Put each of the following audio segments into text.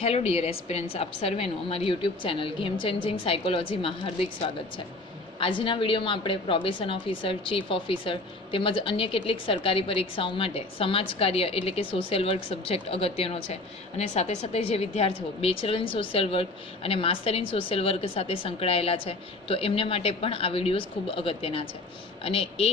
Hello dear aspirants, આપ સર્વેનું અમારી YouTube channel game changing સાયકોલોજીમાં હાર્દિક સ્વાગત છે. આજના વિડીયોમાં આપણે પ્રોબેશન ઓફિસર, ચીફ ઓફિસર તેમજ અન્ય કેટલીક સરકારી પરીક્ષાઓ માટે સમાજ કાર્ય એટલે કે સોશિયલ વર્ક સબ્જેક્ટ અગત્યનો છે અને સાથે સાથે જે વિદ્યાર્થીઓ બેચલર ઇન સોશિયલ વર્ક અને માસ્ટર ઇન સોશિયલ વર્ક સાથે સંકળાયેલા છે તો એમને માટે પણ આ વિડીયોઝ ખૂબ અગત્યના છે. અને એ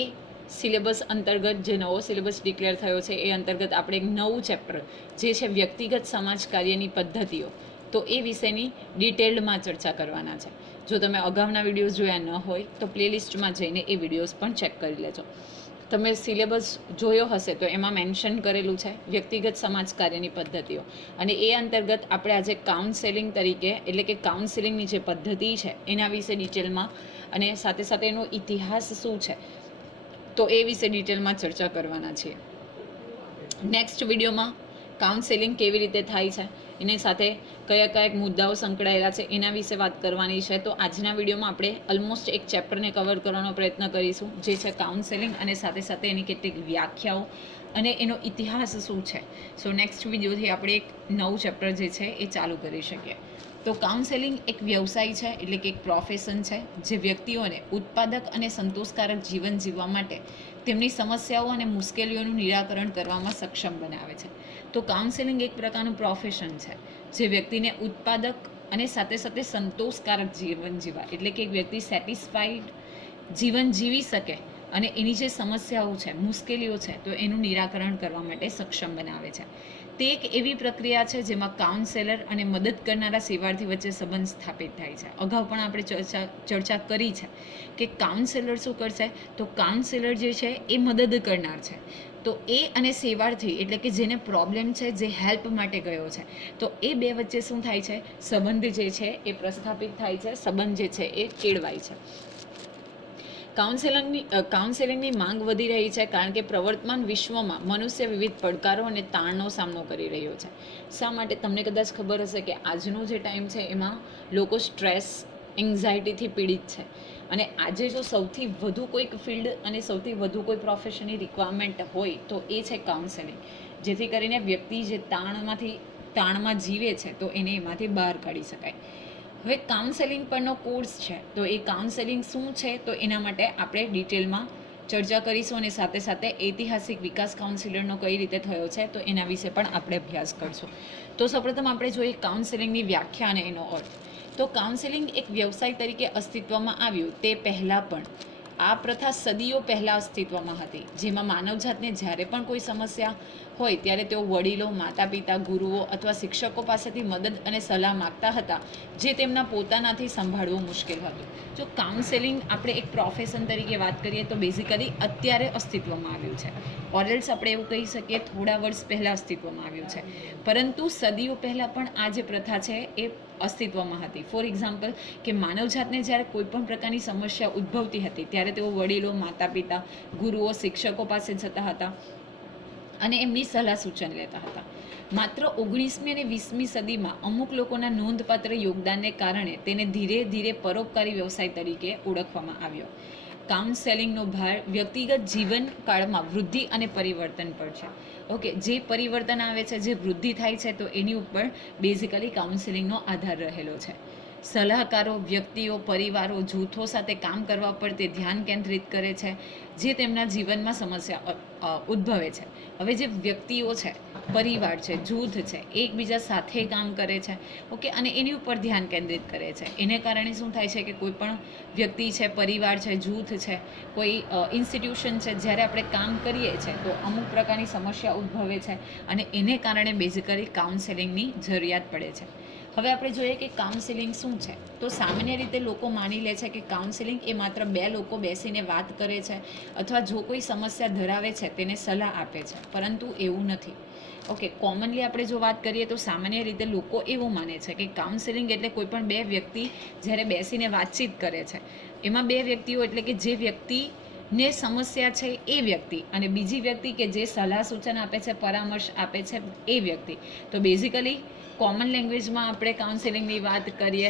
સિલેબસ અંતર્ગત જે નવો સિલેબસ ડિક્લેર થયો છે એ અંતર્ગત આપણે એક નવું ચેપ્ટર જે છે વ્યક્તિગત સમાજ કાર્યની પદ્ધતિઓ, તો એ વિષયની ડિટેલ્ડમાં ચર્ચા કરવાના છે. જો તમે અગાઉના વિડીયોઝ જોયા ન હોય તો પ્લેલિસ્ટમાં જઈને એ વિડીયોઝ પણ ચેક કરી લેજો. તમે સિલેબસ જોયો હશે તો એમાં મેન્શન કરેલું છે વ્યક્તિગત સમાજ કાર્યની પદ્ધતિઓ, અને એ અંતર્ગત આપણે આજે કાઉન્સેલિંગ તરીકે એટલે કે કાઉન્સેલિંગની જે પદ્ધતિ છે એના વિશે ડિટેલમાં અને સાથે સાથે એનો ઇતિહાસ શું છે તો એ વિશે ડિટેલમાં ચર્ચા કરવાના છીએ. નેક્સ્ટ વિડીયોમાં કાઉન્સેલિંગ કેવી રીતે થાય છે, એની સાથે કયા કયા મુદ્દાઓ સંકળાયેલા છે એના વિશે વાત કરવાની છે. તો આજના વિડીયોમાં આપણે ઓલમોસ્ટ એક ચેપ્ટરને કવર કરવાનો પ્રયત્ન કરીશું, જે છે કાઉન્સેલિંગ, અને સાથે સાથે એની કેટલીક વ્યાખ્યાઓ અને એનો ઇતિહાસ શું છે. સો નેક્સ્ટ વિડીયોથી આપણે એક નવું ચેપ્ટર જે છે એ ચાલુ કરી શકીએ. તો કાઉન્સેલિંગ એક વ્યવસાય છે એટલે કે એક પ્રોફેશન છે જે વ્યક્તિઓને ઉત્પાદક અને સંતોષકારક જીવન જીવવા માટે તેમની સમસ્યાઓ અને મુશ્કેલીઓનું નિરાકરણ કરવામાં સક્ષમ બનાવે છે. તો કાઉન્સેલિંગ એક પ્રકારનું પ્રોફેશન છે જે વ્યક્તિને ઉત્પાદક અને સાથે સાથે સંતોષકારક જીવન જીવવા એટલે કે એક વ્યક્તિ સેટિસ્ફાઈડ જીવન જીવી શકે અને એની જે સમસ્યાઓ છે, મુશ્કેલીઓ છે, તો એનું નિરાકરણ કરવા માટે સક્ષમ બનાવે છે. તે એક એવી પ્રક્રિયા છે જેમાં કાઉન્સેલર અને મદદ કરનારા સેવાર્થી વચ્ચે સંબંધ સ્થાપિત થાય છે. અગાઉ પણ આપણે ચર્ચા કરી છે કે કાઉન્સેલર શું કરશે, તો કાઉન્સેલર જે છે એ મદદ કરનાર છે. તો એ અને સેવાર્થી એટલે કે જેને પ્રોબ્લેમ છે, જે હેલ્પ માટે ગયો છે, તો એ બે વચ્ચે શું થાય છે, સંબંધ જે છે એ પ્રસ્થાપિત થાય છે, સંબંધ જે છે એ કેળવાય છે. કાઉન્સેલિંગની માંગ વધી રહી છે કારણ કે પ્રવર્તમાન વિશ્વમાં મનુષ્ય વિવિધ પડકારો અને તાણનો સામનો કરી રહ્યો છે. શા માટે? તમને કદાચ ખબર હશે કે આજનો જે ટાઈમ છે એમાં લોકો સ્ટ્રેસ, એન્ઝાયટીથી પીડિત છે. અને આજે જો સૌથી વધુ કોઈક ફિલ્ડ અને સૌથી વધુ કોઈ પ્રોફેશનની રિક્વાયરમેન્ટ હોય તો એ છે કાઉન્સેલિંગ, જેથી કરીને વ્યક્તિ જે તાણમાં જીવે છે તો એને એમાંથી બહાર કાઢી શકાય. હવે કાઉન્સેલિંગ પરનો કોર્સ છે, તો એ કાઉન્સેલિંગ શું છે તો એના માટે આપણે ડિટેલમાં ચર્ચા કરીશું અને સાથે સાથે ઐતિહાસિક વિકાસ કાઉન્સિલરનો કઈ રીતે થયો છે તો એના વિશે પણ આપણે અભ્યાસ કરીશું. તો સૌપ્રથમ આપણે જોઈએ કાઉન્સેલિંગની વ્યાખ્યા અને એનો અર્થ. તો કાઉન્સેલિંગ એક વ્યવસાય તરીકે અસ્તિત્વમાં આવ્યું તે પહેલાં પણ આ પ્રથા સદીઓ પહેલાં અસ્તિત્વમાં હતી, જેમાં માનવજાતને જ્યારે પણ કોઈ સમસ્યા હોય ત્યારે તેઓ વડીલો, માતા પિતા, ગુરુઓ અથવા શિક્ષકો પાસેથી મદદ અને સલાહ માગતા હતા, જે તેમના પોતાનાથી સંભાળવું મુશ્કેલ હતું. જો કાઉન્સેલિંગ આપણે એક પ્રોફેશન તરીકે વાત કરીએ તો બેઝિકલી અત્યારે અસ્તિત્વમાં આવ્યું છે, ઓરેલ્સ આપણે એવું કહી શકીએ થોડા વર્ષ પહેલાં અસ્તિત્વમાં આવ્યું છે, પરંતુ સદીઓ પહેલાં પણ આ જે પ્રથા છે એ અસ્તિત્વમાં હતી. ફોર એક્ઝામ્પલ કે માનવજાતને જ્યારે કોઈ પણ પ્રકારની સમસ્યા ઉદ્ભવતી હતી ત્યારે તેઓ વડીલો, માતા પિતા, ગુરુઓ, શિક્ષકો પાસે જતા હતા અને એમની સલાહ સૂચન લેતા હતા. માત્ર 19મી અને 20મી સદીમાં અમુક લોકોના નોંધપાત્ર યોગદાનને કારણે તેને ધીરે ધીરે પરોપકારી વ્યવસાય તરીકે ઓળખવામાં આવ્યો. કાઉન્સેલિંગનો ભાર વ્યક્તિગત જીવનકાળમાં વૃદ્ધિ અને પરિવર્તન પર છે. ઓકે, જે પરિવર્તન આવે છે, જે વૃદ્ધિ થાય છે, તો એની ઉપર બેઝિકલી કાઉન્સેલિંગનો આધાર રહેલો છે. સલાહકારો વ્યક્તિઓ, પરિવારો, જૂથો સાથે કામ કરવા પર તે ધ્યાન કેન્દ્રિત કરે છે જે તેમના જીવનમાં સમસ્યા ઉદ્ભવે છે. હવે જે વ્યક્તિઓ છે, પરિવાર છે, જૂથ છે, એકબીજા સાથે કામ કરે છે, ઓકે, અને એની ઉપર ધ્યાન કેન્દ્રિત કરે છે. એને કારણે શું થાય છે કે કોઈ પણ વ્યક્તિ છે, પરિવાર છે, જૂથ છે, કોઈ ઇન્સ્ટિટ્યુશન છે, જ્યારે આપણે કામ કરીએ છીએ તો અમુક પ્રકારની સમસ્યા ઉદ્ભવે છે અને એને કારણે બેઝિકલી કાઉન્સેલિંગની જરૂરિયાત પડે છે. હવે આપણે જોઈએ કે કાઉન્સેલિંગ શું છે. તો સામાન્ય રીતે લોકો માની લે છે કે કાઉન્સેલિંગ એ માત્ર બે લોકો બેસીને વાત કરે છે અથવા જો કોઈ સમસ્યા ધરાવે છે તેને સલાહ આપે છે, પરંતુ એવું નથી. ઓકે, કોમનલી આપણે જો વાત કરીએ તો સામાન્ય રીતે લોકો એવું માને છે કે કાઉન્સેલિંગ એટલે કોઈ પણ બે વ્યક્તિ જ્યારે બેસીને વાતચીત કરે છે, એમાં બે વ્યક્તિઓ એટલે કે જે વ્યક્તિને સમસ્યા છે એ વ્યક્તિ અને બીજી વ્યક્તિ કે જે સલાહ સૂચન આપે છે, પરામર્શ આપે છે એ વ્યક્તિ. તો બેઝિકલી કોમન લેંગ્વેજમાં આપણે કાઉન્સેલિંગની વાત કરીએ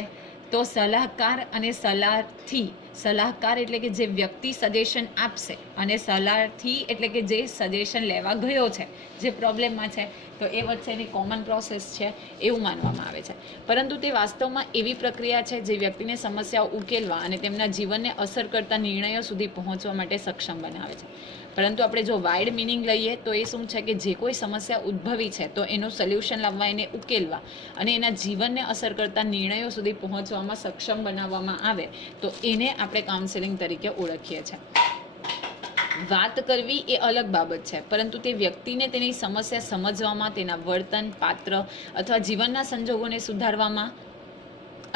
તો સલાહકાર અને સલાહથી, સલાહકાર એટલે કે જે વ્યક્તિ સજેશન આપશે, અને સલાહથી એટલે કે જે સજેશન લેવા ગયો છે, જે પ્રોબ્લેમમાં છે, તો એ વચ્ચેની કોમન પ્રોસેસ છે એવું માનવામાં આવે છે. પરંતુ તે વાસ્તવમાં એવી પ્રક્રિયા છે જે વ્યક્તિને સમસ્યાઓ ઉકેલવા અને તેમના જીવનને અસર કરતા નિર્ણયો સુધી પહોંચવા માટે સક્ષમ બનાવે છે. પરંતુ આપણે જો વાઇડ મિનિંગ લઈએ તો એ શું છે કે જે કોઈ સમસ્યા ઉદ્ભવી છે તો એનું સોલ્યુશન લાવવા, એને ઉકેલવા અને એના જીવનને અસર કરતા નિર્ણયો સુધી પહોંચવામાં સક્ષમ બનાવવામાં આવે તો એને આપણે કાઉન્સેલિંગ તરીકે ઓળખીએ છીએ. વાત કરવી એ અલગ બાબત છે, પરંતુ તે વ્યક્તિને તેની સમસ્યા સમજવામાં, તેના વર્તન, પાત્ર અથવા જીવનના સંજોગોને સુધારવામાં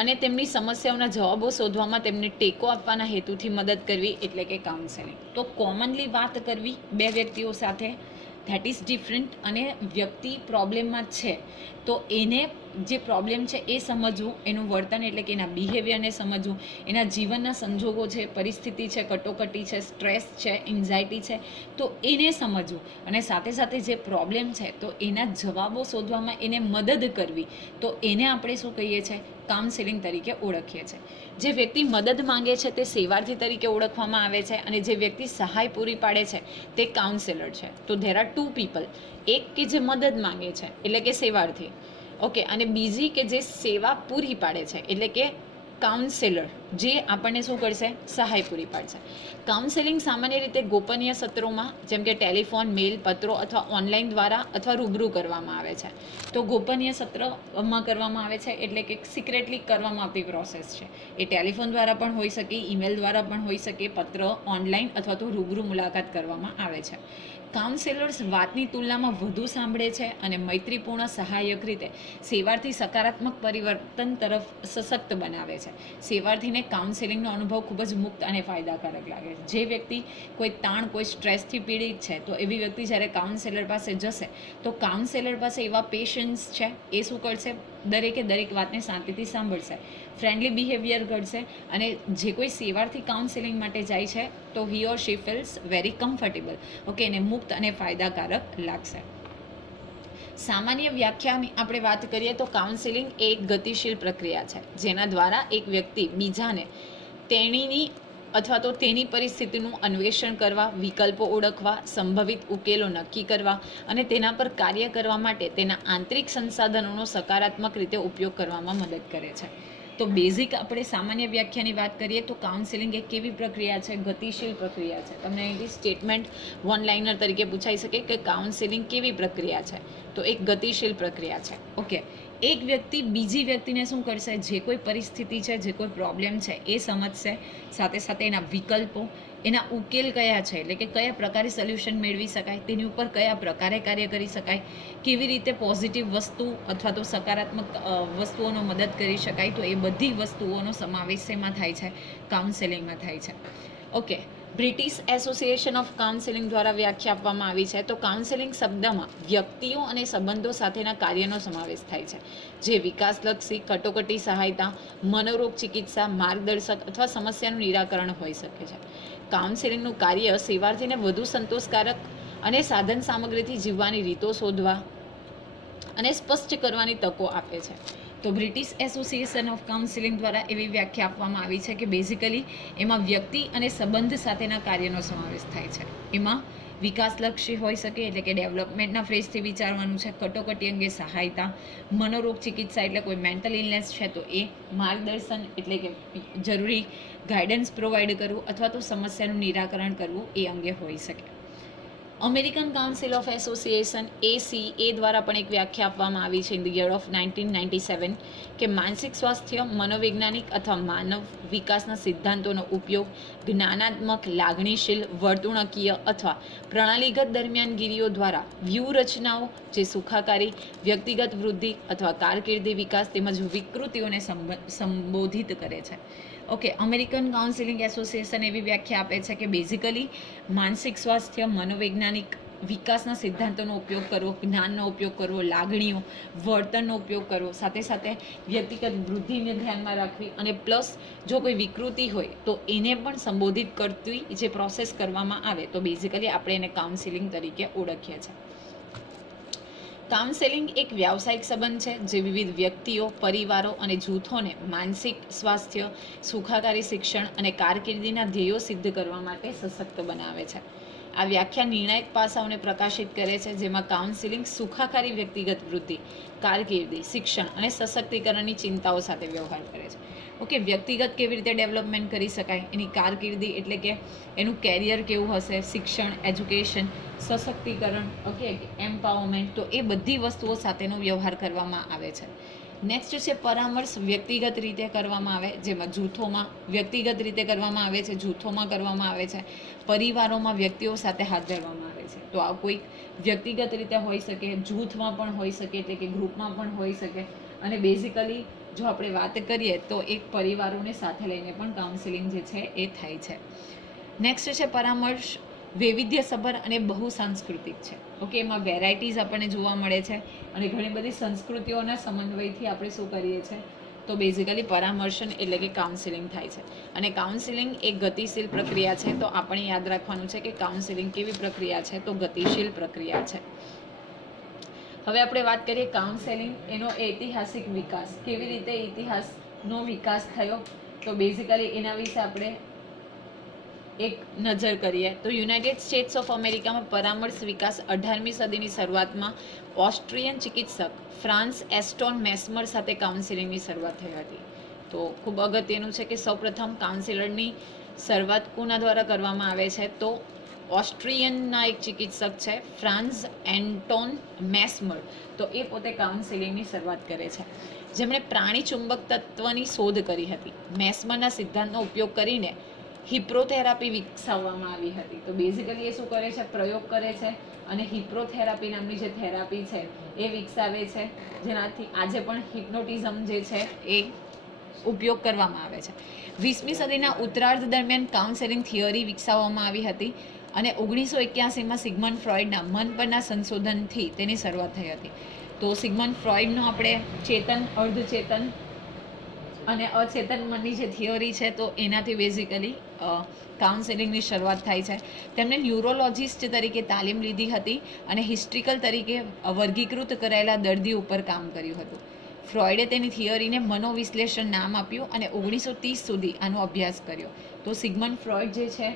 અને તેમની સમસ્યાઓના જવાબો શોધવામાં તેમને ટેકો આપવાના હેતુથી મદદ કરવી એટલે કે કાઉન્સેલિંગ. તો કોમનલી વાત કરવી બે વ્યક્તિઓ સાથે, ધેટ ઇઝ ડિફરન્ટ. અને વ્યક્તિ પ્રોબ્લેમમાં છે તો એને જે પ્રોબ્લેમ છે એ સમજવું, એનું વર્તન એટલે કે એના બિહેવિયરને સમજવું, એના જીવનના સંજોગો છે, પરિસ્થિતિ છે, કટોકટી છે, સ્ટ્રેસ છે, એન્ઝાયટી છે, તો એને સમજવું અને સાથે સાથે જે પ્રોબ્લેમ છે તો એના જવાબો શોધવામાં એને મદદ કરવી, તો એને આપણે શું કહીએ છીએ? કાઉન્સેલિંગ તરીકે ઓળખીએ છીએ. જે વ્યક્તિ મદદ માંગે છે તે સેવાર્થી તરીકે ઓળખવામાં આવે છે, અને જે વ્યક્તિ સહાય પૂરી પાડે છે તે કાઉન્સેલર છે. તો ધેર આર ટુ પીપલ, એક કે જે મદદ માંગે છે એટલે કે સેવાર્થી, ઓકે, અને બીજી કે જે સેવા પૂરી પાડે છે એટલે કે કાઉન્સેલર, જે આપણને શું કરશે? સહાય પૂરી પાડશે. કાઉન્સેલિંગ સામાન્ય રીતે ગોપનીય સત્રોમાં, જેમ કે ટેલિફોન, મેલ, પત્રો અથવા ઓનલાઈન દ્વારા અથવા રૂબરૂ કરવામાં આવે છે. તો ગોપનીય સત્રમાં કરવામાં આવે છે એટલે કે સિક્રેટલી કરવામાં આવતી પ્રોસેસ છે. એ ટેલિફોન દ્વારા પણ હોઈ શકે, ઈમેલ દ્વારા પણ હોઈ શકે, પત્ર, ઓનલાઈન અથવા તો રૂબરૂ મુલાકાત કરવામાં આવે છે. કાઉન્સેલર્સ વાતની તુલનામાં વધુ સાંભળે છે અને મૈત્રીપૂર્ણ, સહાયક રીતે સેવાર્થી સકારાત્મક પરિવર્તન તરફ સશક્ત બનાવે છે. સેવાર્થીને કાઉન્સેલિંગનો અનુભવ ખૂબ જ મુક્ત અને ફાયદાકારક લાગે છે. જે વ્યક્તિ કોઈ તાણ, કોઈ સ્ટ્રેસથી પીડિત છે તો એવી વ્યક્તિ જ્યારે કાઉન્સેલર પાસે જશે તો કાઉન્સેલર પાસે એવા પેશન્સ છે, એ શું કરશે? દરેકે દરેક વાતને શાંતિથી સાંભળશે, ફ્રેન્ડલી બિહેવિયર કરશે, અને જે કોઈ સેવાર્થી કાઉન્સેલિંગ માટે જાય છે તો હી ઓર શી ફીલ્સ વેરી કમ્ફર્ટેબલ, ઓકે, એને મુક્ત અને ફાયદાકારક લાગશે. સામાન્ય વ્યાખ્યાની આપણે વાત કરીએ તો કાઉન્સેલિંગ એ એક ગતિશીલ પ્રક્રિયા છે જેના દ્વારા એક વ્યક્તિ બીજાને તેણીની અથવા તો તેની પરિસ્થિતિનું અન્વેષણ કરવા, વિકલ્પો ઓળખવા, સંભવિત ઉકેલો નક્કી કરવા અને તેના પર કાર્ય કરવા માટે તેના આંતરિક સંસાધનોનો સકારાત્મક રીતે ઉપયોગ કરવામાં મદદ કરે છે. તો બેઝિક આપણે સામાન્ય વ્યાખ્યાની વાત કરીએ તો કાઉન્સેલિંગ એક કેવી પ્રક્રિયા છે? ગતિશીલ પ્રક્રિયા છે. તમને અહીંથી સ્ટેટમેન્ટ વન લાઇનર તરીકે પૂછાઈ શકે કે કાઉન્સેલિંગ કેવી પ્રક્રિયા છે? તો એક ગતિશીલ પ્રક્રિયા છે. ઓકે, એક વ્યક્તિ બીજી વ્યક્તિને શું કરશે? જે કોઈ પરિસ્થિતિ છે, જે કોઈ પ્રોબ્લેમ છે એ સમજશે, સાથે સાથે એના વિકલ્પો, એના ઉકેલ કયા છે, એટલે કે કયા પ્રકારે સોલ્યુશન મેળવી શકાય, તેની ઉપર કયા પ્રકારે કાર્ય કરી શકાય, કેવી રીતે પોઝિટિવ વસ્તુ અથવા તો સકારાત્મક વસ્તુઓનો મદદ કરી શકાય, તો એ બધી વસ્તુઓનો સમાવેશ શેમાં થાય છે? કાઉન્સેલિંગમાં થાય છે. Okay, British association of counselling દ્વારા વ્યાખ્યા આપવામાં આવી છે. તો કાઉન્સેલિંગ શબ્દમાં વ્યક્તિઓ અને સંબંધો સાથેના કાર્યનો સમાવેશ થાય છે, જે વિકાસલક્ષી, કટોકટી સહાયતા, મનોરોગ ચિકિત્સા, માર્ગદર્શક અથવા સમસ્યાનું નિરાકરણ હોઈ શકે છે. કાઉન્સેલિંગનું કાર્ય સેવાર્થીને વધુ સંતોષકારક અને સાધન સામગ્રીથી જીવવાની રીતો શોધવા અને સ્પષ્ટ કરવાની તકો આપે છે. તો બ્રિટિશ એસોસિએશન ઓફ કાઉન્સેલિંગ દ્વારા એવી વ્યાખ્યા આપવામાં આવી છે કે બેઝિકલી એમાં વ્યક્તિ અને સંબંધ સાથેના કાર્યનો સમાવેશ થાય છે. એમાં વિકાસલક્ષી હોઈ શકે એટલે કે ડેવલપમેન્ટના ફ્રેઝથી વિચારવાનું છે, કટોકટી અંગે સહાયતા, મનોરોગ ચિકિત્સા એટલે કોઈ મેન્ટલ ઇલનેસ છે તો એ, માર્ગદર્શન એટલે કે જરૂરી ગાઈડન્સ પ્રોવાઈડ કરવું અથવા તો સમસ્યાનું નિરાકરણ કરવું એ અંગે હોઈ શકે. American council of association ACA દ્વારા પણ એક વ્યાખ્યા આપવામાં આવી છે ઇન ધ યર ઓફ 1997 કે માનસિક સ્વાસ્થ્ય, મનોવૈજ્ઞાનિક અથવા માનવ વિકાસના સિદ્ધાંતોનો ઉપયોગ જ્ઞાનાત્મક, લાગણીશીલ, વર્તણૂકીય અથવા પ્રણાલીગત દરમિયાનગીરીઓ દ્વારા વ્યૂહરચનાઓ જે સુખાકારી, વ્યક્તિગત વૃદ્ધિ અથવા કારકિર્દી વિકાસ તેમજ વિકૃતિઓને સંબોધિત કરે છે. ઓકે, અમેરિકન કાઉન્સિલિંગ એસોસિએશન એવી વ્યાખ્યા આપે છે કે બેઝિકલી માનસિક સ્વાસ્થ્ય, મનોવૈજ્ઞાનિક વિકાસના સિદ્ધાંતોનો ઉપયોગ કરવો, જ્ઞાનનો ઉપયોગ કરવો, લાગણીઓ, વર્તનનો ઉપયોગ કરવો, સાથે સાથે વ્યક્તિગત વૃદ્ધિને ધ્યાનમાં રાખવી અને પ્લસ જો કોઈ વિકૃતિ હોય તો એને પણ સંબોધિત કરતી જે પ્રોસેસ કરવામાં આવે તો બેઝિકલી આપણે એને કાઉન્સિલિંગ તરીકે ઓળખીએ છીએ. કાઉન્સેલિંગ એક વ્યાવસાયિક સંબંધ છે જે વિવિધ વ્યક્તિઓ, પરિવારો અને જૂથોને માનસિક સ્વાસ્થ્ય, સુખાકારી શિક્ષણ અને કારકિર્દીના ધ્યેયો સિદ્ધ કરવા માટે સશક્ત બનાવે છે. આ વ્યાખ્યા નિર્ણાયક પાસાઓને પ્રકાશિત કરે છે જેમાં કાઉન્સેલિંગ સુખાકારી વ્યક્તિગત વૃદ્ધિ, કારકિર્દી, શિક્ષણ અને સશક્તિકરણની ચિંતાઓ સાથે વ્યવહાર કરે છે. ઓકે, વ્યક્તિગત કેવી રીતે ડેવલપમેન્ટ કરી શકાય, એની કારકિર્દી એટલે કે એનું કેરિયર કેવું હશે, શિક્ષણ, એજ્યુકેશન, સશક્તિકરણ, ઓકે, એમ્પાવરમેન્ટ, તો એ બધી વસ્તુઓ સાથેનો વ્યવહાર કરવામાં આવે છે. નેક્સ્ટ છે પરામર્શ વ્યક્તિગત રીતે કરવામાં આવે, જેમાં જૂથોમાં વ્યક્તિગત રીતે કરવામાં આવે છે, જૂથોમાં કરવામાં આવે છે, પરિવારોમાં વ્યક્તિઓ સાથે હાથ ધરવામાં આવે છે. તો આ કોઈક વ્યક્તિગત રીતે હોઈ શકે, જૂથમાં પણ હોઈ શકે, એટલે કે ગ્રુપમાં પણ હોઈ શકે. અને બેઝિકલી જો આપણે વાત કરીએ તો એક પરિવારોને સાથે લઈને પણ કાઉન્સેલિંગ જે છે એ થાય છે. નેક્સ્ટ છે પરામર્શ વૈવિધ્યસભર અને બહુ સાંસ્કૃતિક છે. ઓકે, એમાં વેરાયટીઝ આપણને જોવા મળે છે અને ઘણી બધી સંસ્કૃતિઓના સમન્વયથી આપણે શું કરીએ છીએ, તો બેઝિકલી પરામર્શન એટલે કે કાઉન્સેલિંગ થાય છે. અને કાઉન્સેલિંગ એક ગતિશીલ પ્રક્રિયા છે, તો આપણે યાદ રાખવાનું છે કે કાઉન્સેલિંગ કેવી પ્રક્રિયા છે, તો ગતિશીલ પ્રક્રિયા છે. હવે આપણે વાત કરીએ કાઉન્સેલિંગ, એનો ઐતિહાસિક વિકાસ, કેવી રીતે ઇતિહાસનો વિકાસ થયો, તો બેઝિકલી એના વિશે આપણે એક નજર કરીએ તો યુનાઇટેડ સ્ટેટ્સ ઓફ અમેરિકામાં પરામર્શ વિકાસ 18મી સદીની શરૂઆતમાં ઓસ્ટ્રિયન ચિકિત્સક ફ્રાન્સ એસ્ટોન મેસ્મર સાથે કાઉન્સેલિંગની શરૂઆત થઈ હતી. તો ખૂબ અગત્યનું છે કે સૌપ્રથમ કાઉન્સેલરની શરૂઆત કોના દ્વારા કરવામાં આવે છે, તો ઓસ્ટ્રિયનના એક ચિકિત્સક છે ફ્રાન્સ એન્ટોન મેસ્મર. તો એ પોતે કાઉન્સેલિંગની શરૂઆત કરે છે, જેમણે પ્રાણી ચુંબક તત્વની શોધ કરી હતી. મેસ્મરના સિદ્ધાંતનો ઉપયોગ કરીને હિપ્રોથેરાપી વિકસાવવામાં આવી હતી. તો બેઝિકલી એ શું કરે છે, પ્રયોગ કરે છે અને હિપ્રોથેરાપી નામની જે થેરાપી છે એ વિકસાવે છે, જેનાથી આજે પણ હિપ્નોટિઝમ જે છે એ ઉપયોગ કરવામાં આવે છે. 20મી સદીના ઉત્તરાર્ધ દરમિયાન કાઉન્સેલિંગ થિયરી વિકસાવવામાં આવી હતી અને 1981માં સિગમન્ડ ફ્રોઇડના મન પરના સંશોધનથી તેની શરૂઆત થઈ હતી. તો સિગમન્ડ ફ્રોઇડનો આપણે ચેતન, અર્ધચેતન અને અચેતન મનની જે થિયરી છે, તો એનાથી બેઝિકલી કાઉન્સેલિંગની શરૂઆત થાય છે. તેમણે ન્યુરોલોજિસ્ટ તરીકે તાલીમ લીધી હતી અને હિસ્ટ્રિકલ તરીકે વર્ગીકૃત કરાયેલા દર્દી ઉપર કામ કર્યું હતું. ફ્રોઇડે તેની થિયરીને મનોવિશ્લેષણ નામ આપ્યું અને 1930 સુધી આનો અભ્યાસ કર્યો. તો સિગમન્ડ ફ્રોઇડ જે છે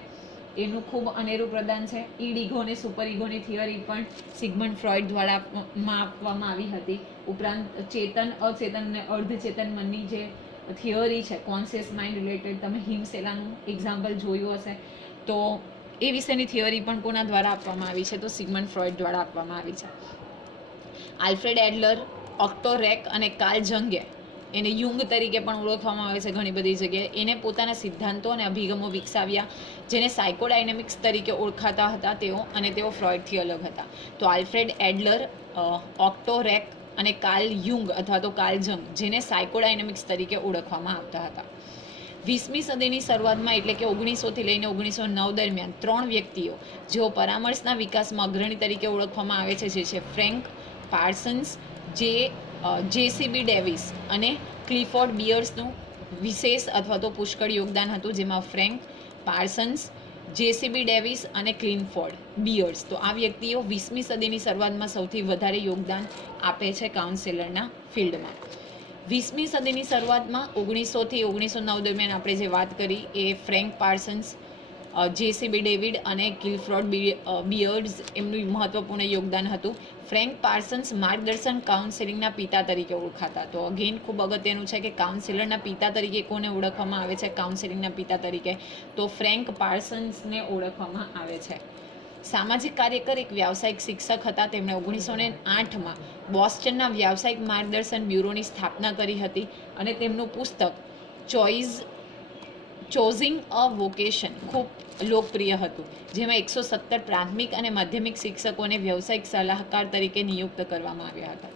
એનું ખૂબ અનેરું પ્રદાન છે. ઈડ ઈગો અને સુપર ઈગોની થિયરી પણ સિગમન્ડ ફ્રોઇડ દ્વારા આપવામાં આવી હતી. ઉપરાંત ચેતન, અચેતન અને અર્ધચેતન મનની જે થિયરી છે, કોન્શિયસ માઇન્ડ રિલેટેડ, તમે હિમસેલાનું એક્ઝામ્પલ જોયું હશે, તો એ વિશેની થિયરી પણ કોના દ્વારા આપવામાં આવી છે, તો સિગમન્ડ ફ્રોઇડ દ્વારા આપવામાં આવી છે. આલ્ફ્રેડ એડલર, ઓક્ટો રેક અને કાર્લ જંગે, એને યુંગ તરીકે પણ ઓળખવામાં આવે છે ઘણી બધી જગ્યાએ, એને પોતાના સિદ્ધાંતો અને અભિગમો વિકસાવ્યા જેને સાયકોડાયનેમિક્સ તરીકે ઓળખાતા હતા તેઓ, અને તેઓ ફ્રોઇડથી અલગ હતા. તો આલ્ફ્રેડ એડલર, ઓક્ટો રેક અને કાર્લ યુંગ અથવા તો કાર્લ જંગ, જેને સાયકોડાયનેમિક્સ તરીકે ઓળખવામાં આવતા હતા. 20મી સદીની શરૂઆતમાં એટલે કે 1900થી લઈને 1909 દરમિયાન 3 વ્યક્તિઓ જેઓ પરામર્શના વિકાસમાં અગ્રણી તરીકે ઓળખવામાં આવે છે, જે છે ફ્રેન્ક પાર્સન્સ, જેસીબી ડેવિસ અને ક્લિફોર્ડ બિયર્સનું વિશેષ અથવા તો પુષ્કળ યોગદાન હતું, જેમાં ફ્રેન્ક પાર્સન્સ, જેસીબી ડેવિસ અને ક્લિફોર્ડ બિયર્સ, તો આ વ્યક્તિઓ 20મી સદીની શરૂઆતમાં સૌથી વધારે યોગદાન આપે છે કાઉન્સેલરના ફિલ્ડમાં. 20મી સદીની શરૂઆતમાં 1900થી 1909 દરમિયાન આપણે જે વાત કરી એ ફ્રેન્ક પાર્સન્સ, જેસીબી ડેવિડ અને ક્લિફોર્ડ બિયર્સ, એમનું મહત્વપૂર્ણ યોગદાન હતું. ફ્રેન્ક પાર્સન્સ માર્ગદર્શન કાઉન્સેલિંગના પિતા તરીકે ઓળખાતા. તો અગેન ખૂબ અગત્યનું છે કે કાઉન્સેલરના પિતા તરીકે કોને ઓળખવામાં આવે છે, કાઉન્સેલિંગના પિતા તરીકે, તો ફ્રેન્ક પાર્સન્સને ઓળખવામાં આવે છે. સામાજિક કાર્યકર, એક વ્યાવસાયિક શિક્ષક હતા. તેમણે 1908માં બોસ્ટનના વ્યાવસાયિક માર્ગદર્શન બ્યુરોની સ્થાપના કરી હતી અને તેમનું પુસ્તક ચોઝિંગ અ વોકેશન ખૂબ લોકપ્રિય હતું, જેમાં 117 પ્રાથમિક અને માધ્યમિક શિક્ષકોને વ્યવસાયિક સલાહકાર તરીકે નિયુક્ત કરવામાં આવ્યા હતા.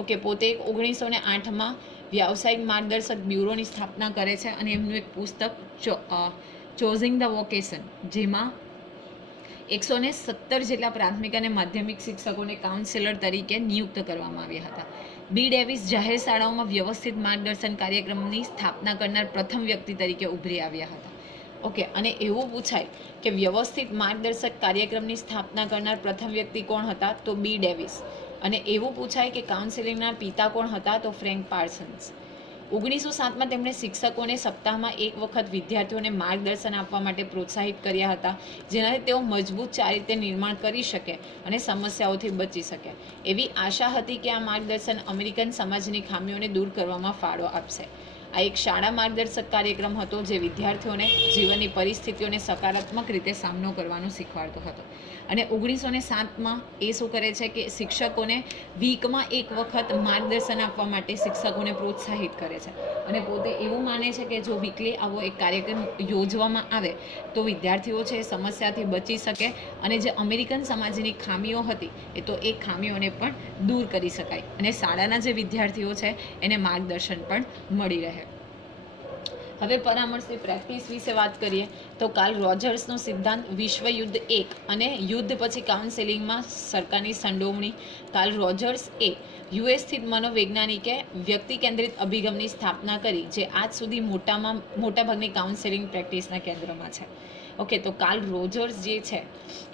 ઓકે, પોતે 1908માં વ્યાવસાયિક માર્ગદર્શક બ્યુરોની સ્થાપના કરે છે અને એમનું એક પુસ્તક ચોઝિંગ ધ વોકેશન, જેમાં 117 જેટલા પ્રાથમિક અને માધ્યમિક શિક્ષકોને કાઉન્સેલર તરીકે નિયુક્ત કરવામાં આવ્યા હતા. બી ડેવિસ જાહેર શાળાઓમાં વ્યવસ્થિત માર્ગદર્શન કાર્યક્રમની સ્થાપના કરનાર પ્રથમ વ્યક્તિ તરીકે ઉભરી આવ્યા હતા. ઓકે, અને એવું પૂછાય કે વ્યવસ્થિત માર્ગદર્શક કાર્યક્રમની સ્થાપના કરનાર પ્રથમ વ્યક્તિ કોણ હતા, તો બી ડેવિસ. અને એવું પૂછાય કે કાઉન્સેલિંગના પિતા કોણ હતા, તો ફ્રેન્ક પાર્સન્સ. 1907માં તેમણે શિક્ષકોને સપ્તાહમાં એક વખત વિદ્યાર્થીઓને માર્ગદર્શન આપવા માટે પ્રોત્સાહિત કર્યા હતા, જેનાથી તેઓ મજબૂત ચારિત્ર્ય નિર્માણ કરી શકે અને સમસ્યાઓથી બચી શકે. એવી આશા હતી કે આ માર્ગદર્શન અમેરિકન સમાજની ખામીઓને દૂર કરવામાં ફાળો આપશે. આ એક શાળા માર્ગદર્શક કાર્યક્રમ હતો જે વિદ્યાર્થીઓને જીવનની પરિસ્થિતિઓને સકારાત્મક રીતે સામનો કરવાનું શીખવાડતો હતો. અને 1907માં એ શું કરે છે કે શિક્ષકોને વીકમાં એક વખત માર્ગદર્શન આપવા માટે શિક્ષકોને પ્રોત્સાહિત કરે છે. અને પોતે એવું માને છે કે જો વીકલી આવો એક કાર્યક્રમ યોજવામાં આવે તો વિદ્યાર્થીઓ છે સમસ્યાથી બચી શકે અને જે અમેરિકન સમાજની ખામીઓ હતી એ તો એ ખામીઓને પણ દૂર કરી શકાય અને શાળાના જે વિદ્યાર્થીઓ છે એને માર્ગદર્શન પણ મળી રહે. હવે પરામર્શની પ્રેક્ટિસ વિશે વાત કરીએ તો કાર્લ રોજર્સનો સિદ્ધાંત વિશ્વ યુદ્ધ 1 અને યુદ્ધ પછી કાઉન્સેલિંગમાં સરકારની સંડોવણી. કાર્લ રોજર્સ એ યુએસ સ્થિત મનોવૈજ્ઞાનિકે વ્યક્તિ કેન્દ્રિત અભિગમની સ્થાપના કરી જે આજ સુધી મોટાભાગની કાઉન્સેલિંગ પ્રેક્ટિસના કેન્દ્રમાં છે. ઓકે, તો કાર્લ રોજર્સ જે છે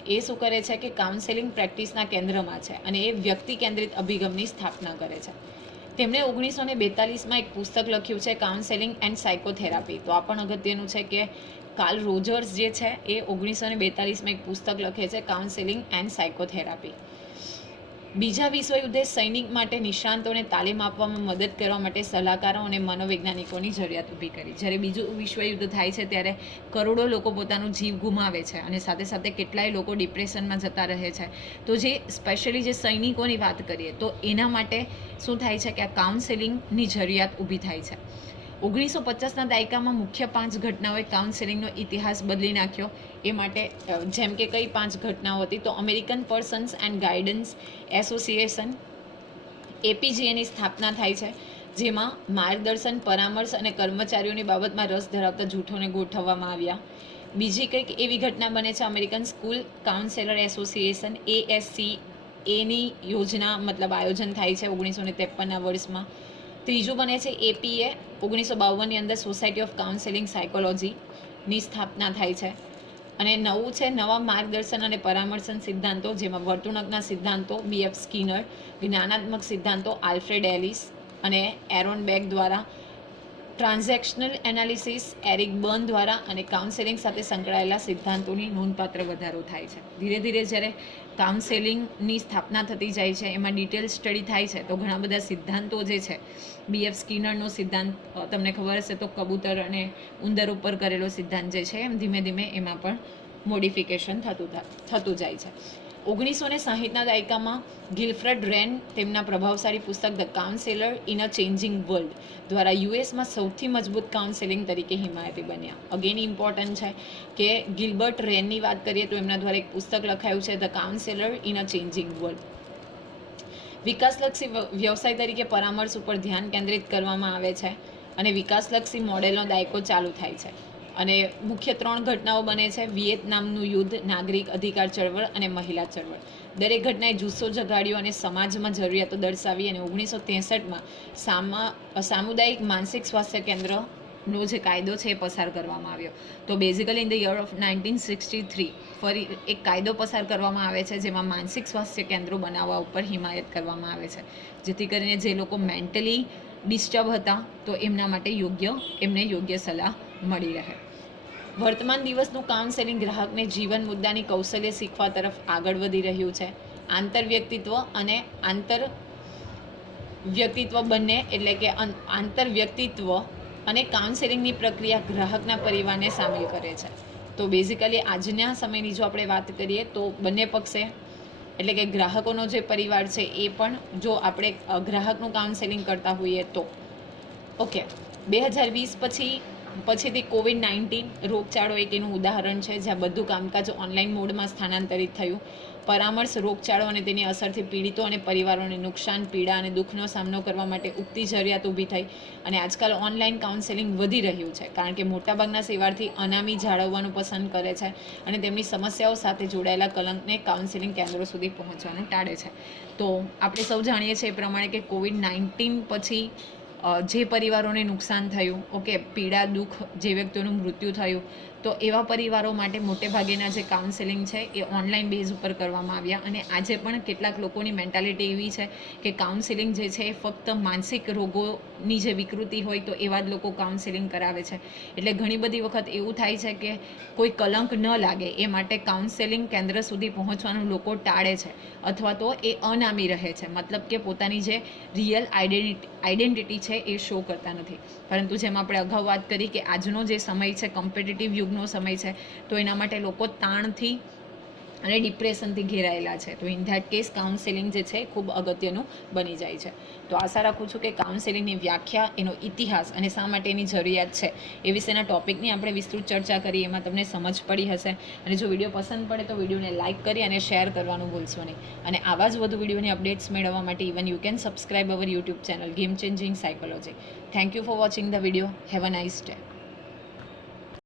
એ શું કરે છે કે કાઉન્સેલિંગ પ્રેક્ટિસના કેન્દ્રમાં છે અને એ વ્યક્તિ કેન્દ્રિત અભિગમની સ્થાપના કરે છે. તેમણે 1942માં એક પુસ્તક લખ્યું છે કાઉન્સેલિંગ એન્ડ સાયકોથેરાપી. તો આ પણ અગત્યનું છે કે કાર્લ રોજર્સ જે છે એ 1942માં એક પુસ્તક લખે છે કાઉન્સેલિંગ એન્ડ સાયકોથેરાપી. બીજા વિશ્વયુદ્ધે સૈનિક માટે નિષ્ણાંતોને તાલીમ આપવામાં મદદ કરવા માટે સલાહકારો અને મનોવૈજ્ઞાનિકોની જરૂરિયાત ઊભી કરી. જ્યારે બીજું વિશ્વયુદ્ધ થાય છે ત્યારે કરોડો લોકો પોતાનું જીવ ગુમાવે છે અને સાથે સાથે કેટલાય લોકો ડિપ્રેશનમાં જતા રહે છે. તો જે સ્પેશિયલી જે સૈનિકોની વાત કરીએ તો એના માટે શું થાય છે કે આ કાઉન્સેલિંગની જરૂરિયાત ઊભી થાય છે. 1950ના દાયકામાં મુખ્ય 5 ઘટનાઓએ કાઉન્સેલિંગનો ઇતિહાસ બદલી નાખ્યો. એ માટે જેમ કે કઈ 5 ઘટનાઓ હતી તો American persons and guidance association APGAની સ્થાપના થાય છે, જેમાં માર્ગદર્શન, પરામર્શ અને કર્મચારીઓની બાબતમાં રસ ધરાવતા જૂથોને ગોઠવવામાં આવ્યા. બીજી કંઈક એવી ઘટના બને છે અમેરિકન સ્કૂલ કાઉન્સેલર એસોસિએશન ASCAની યોજના આયોજન થાય છે 1953ના વર્ષમાં. ત્રીજું બને છે APA 1952ની અંદર સોસાયટી ઓફ કાઉન્સેલિંગ સાયકોલોજીની સ્થાપના થાય છે. અને નવું છે નવા માર્ગદર્શન અને પરામર્શન સિદ્ધાંતો, જેમાં વર્તણૂકના સિદ્ધાંતો BF સ્કિનર, જ્ઞાનાત્મક સિદ્ધાંતો આલ્ફ્રેડ એલિસ અને એરોન બેક દ્વારા, ટ્રાન્ઝેક્શનલ એનાલિસિસ એરિક બર્ન દ્વારા અને કાઉન્સેલિંગ સાથે સંકળાયેલા સિદ્ધાંતોની નોંધપાત્ર વધારો થાય છે. ધીરે ધીરે જ્યારે કાઉન્સેલિંગની સ્થાપના થતી જાય છે એમાં ડિટેલ સ્ટડી થાય છે તો ઘણા બધા સિદ્ધાંતો જે છે BF સ્કિનરનો સિદ્ધાંત તમને ખબર હશે તો કબૂતર અને ઉંદર ઉપર કરેલો સિદ્ધાંત જે છે એમ ધીમે ધીમે એમાં પણ મોડિફિકેશન થતું જાય છે. 1960ના દાયકામાં ગિલ્ફ્રેડ રેન તેમના પ્રભાવશાળી પુસ્તક the counsellor in a changing world દ્વારા યુએસમાં સૌથી મજબૂત કાઉન્સેલિંગ તરીકે હિમાયતી બન્યા. અગેન ઇમ્પોર્ટન્ટ છે કે ગિલ્બર્ટ રેનની વાત કરીએ તો એમના દ્વારા એક પુસ્તક લખાયું છે the counsellor in a changing world. વિકાસલક્ષી વ્યવસાય તરીકે પરામર્શ ઉપર ધ્યાન કેન્દ્રિત કરવામાં આવે છે અને વિકાસલક્ષી મોડેલનો દાયકો ચાલુ થાય છે. અને મુખ્ય 3 ઘટનાઓ બને છે વિયેતનામનું યુદ્ધ, નાગરિક અધિકાર ચળવળ અને મહિલા ચળવળ. દરેક ઘટનાએ જુસ્સો જગાડ્યો અને સમાજમાં જરૂરિયાતો દર્શાવી અને 1963માં સામુદાયિક માનસિક સ્વાસ્થ્ય કેન્દ્રનો જે કાયદો છે એ પસાર કરવામાં આવ્યો. તો basically in the year of 1963 ફરી એક કાયદો પસાર કરવામાં આવે છે જેમાં માનસિક સ્વાસ્થ્ય કેન્દ્રો બનાવવા ઉપર હિમાયત કરવામાં આવે છે, જેથી કરીને જે લોકો મેન્ટલી ડિસ્ટર્બ હતા તો એમના માટે એમને યોગ્ય સલાહ મળી રહે. વર્તમાન દિવસનું કાઉન્સેલિંગ ગ્રાહકને જીવન મુદ્દાની કૌશલ્ય શીખવા તરફ આગળ વધી રહ્યું છે. આંતરવ્યક્તિત્વ અને આંતરવ્યક્તિત્વ બંને એટલે કે આંતરવ્યક્તિત્વ અને કાઉન્સેલિંગની પ્રક્રિયા ગ્રાહકના પરિવારને સામેલ કરે છે. તો બેઝિકલી આજના સમયની જો આપણે વાત કરીએ તો બંને પક્ષે એટલે કે ગ્રાહકોનો જે પરિવાર છે એ પણ જો આપણે ગ્રાહકનું કાઉન્સેલિંગ કરતા હોઈએ તો ઓકે. 2020 પછીથી COVID-19 રોગચાળો એક એનું ઉદાહરણ છે જ્યાં બધું કામકાજ ઓનલાઈન મોડમાં સ્થાનાંતરિત થયું. પરામર્શ રોગચાળો અને તેની અસરથી પીડિતો અને પરિવારોને નુકસાન, પીડા અને દુઃખનો સામનો કરવા માટે ઉગતી જરૂરિયાત ઊભી થઈ અને આજકાલ ઓનલાઈન કાઉન્સેલિંગ વધી રહ્યું છે કારણ કે મોટાભાગના સેવાર્થી અનામી જાળવવાનું પસંદ કરે છે અને તેમની સમસ્યાઓ સાથે જોડાયેલા કલંકને કાઉન્સેલિંગ કેન્દ્રો સુધી પહોંચવાનું ટાળે છે. તો આપણે સૌ જાણીએ છીએ એ પ્રમાણે કે COVID-19 પછી જે પરિવારોને નુકસાન થયું, ઓકે, પીડા, દુઃખ, જે વ્યક્તિઓનું મૃત્યુ થયું, તો એવા પરિવારો માટે મોટે ભાગેના જે કાઉન્સેલિંગ છે એ ઓનલાઈન બેઝ ઉપર કરવામાં આવ્યા અને આજે પણ કેટલાક લોકોની મેન્ટાલિટી એવી છે કે કાઉન્સેલિંગ જે છે એ ફક્ત માનસિક રોગોની જે વિકૃતિ હોય તો એવા જ લોકો કાઉન્સેલિંગ કરાવે છે. એટલે ઘણી બધી વખત એવું થાય છે કે કોઈ કલંક ન લાગે એ માટે કાઉન્સેલિંગ કેન્દ્ર સુધી પહોંચવાનું લોકો ટાળે છે અથવા તો એ અનામી રહે છે, મતલબ કે પોતાની જે રિયલ આઈડેન્ટિટી છે એ શો કરતા નથી. પરંતુ જેમ આપણે અગાઉ વાત કરી કે આજનો જે સમય છે કોમ્પિટિટિવ યુગનો સમય છે, તો એના માટે લોકો તાણથી અને ડિપ્રેશનથી ઘેરાયેલા છે. તો ઇન ધેટ કેસ કાઉન્સેલિંગ જે છે ખૂબ અગત્યનું બની જાય છે. તો આશા રાખું છું કે કાઉન્સેલિંગની વ્યાખ્યા, એનો ઇતિહાસ અને શા માટે એની જરૂરિયાત છે એ વિશેના ટોપિકની આપણે વિસ્તૃત ચર્ચા કરી, એમાં તમને સમજ પડી હશે. અને જો વિડીયો પસંદ પડે તો વિડીયોને લાઇક કરી અને શેર કરવાનું ભૂલશો નહીં. અને આવા જ વધુ વિડીયોની અપડેટ્સ મેળવવા માટે even you can subscribe our YouTube channel game changing psychology. Thank you for watching the video. Have a nice day.